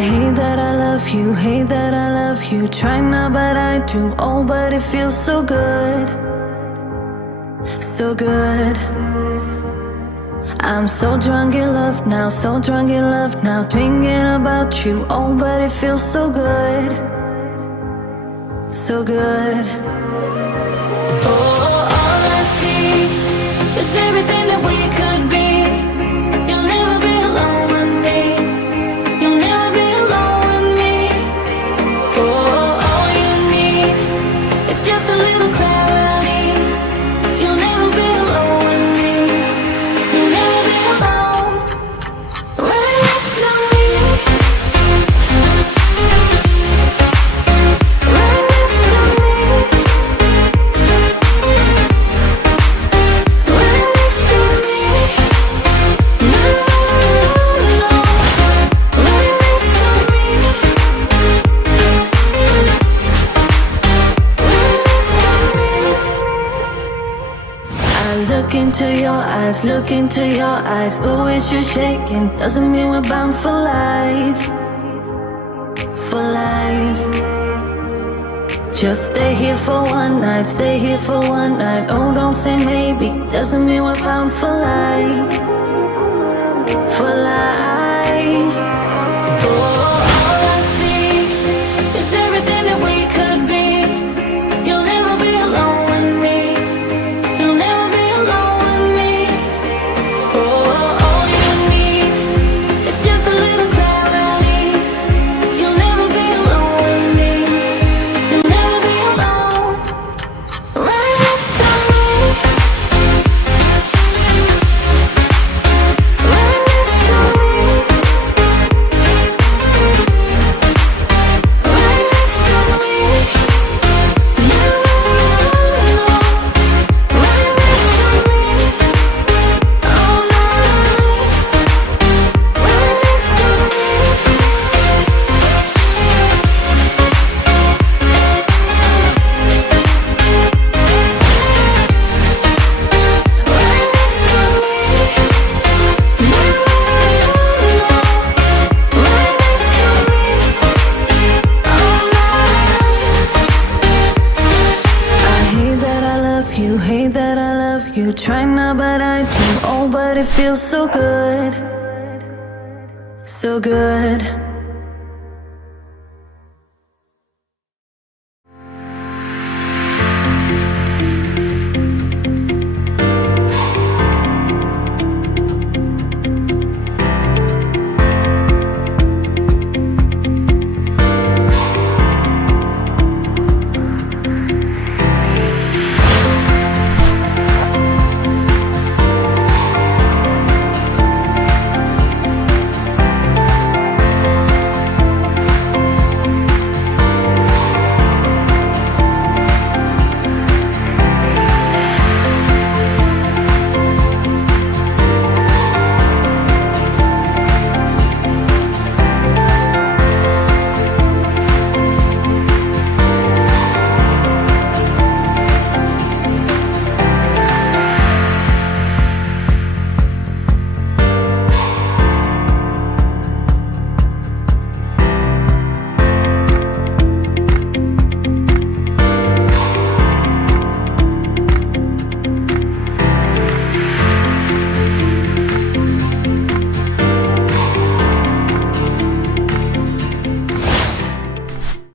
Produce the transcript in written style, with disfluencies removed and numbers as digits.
hate that I love you, hate that I love you. Try not, but I do. Oh, but it feels so good, so good. I'm so drunk in love now, so drunk in love now. Thinking about you, oh, but it feels so good, so good. Oh, all I see is everything that we could be. You'll never be alone with me. You'll never be alone with me. Oh, all you need is just a little clarity. You'll never be alone with me. You'll never be alone. Right next to me. Right next to me. Right next to me. No, no. Right next to me. I look into your eyes, look into your eyes. Ooh, it's you shaking. Doesn't mean we're bound for life, for life. Just stay here for one night, stay here for one night. Oh, don't say maybe. Doesn't mean we're bound for life, for life. Oh, all I see is everything that we could be. You'll never be alone with me. You'll never be alone with me. Oh, all you need is just a little clarity. You'll never be alone with me. You'll never be alone. Right next to me. Right next to me. Right next to me. No, no. Right next to me. All night. Right next to me. Right next to me. No, no. Right next to me. All night. I hate that I love you, hate that I love you. Try not, but I do. Oh, but it feels so good, so good.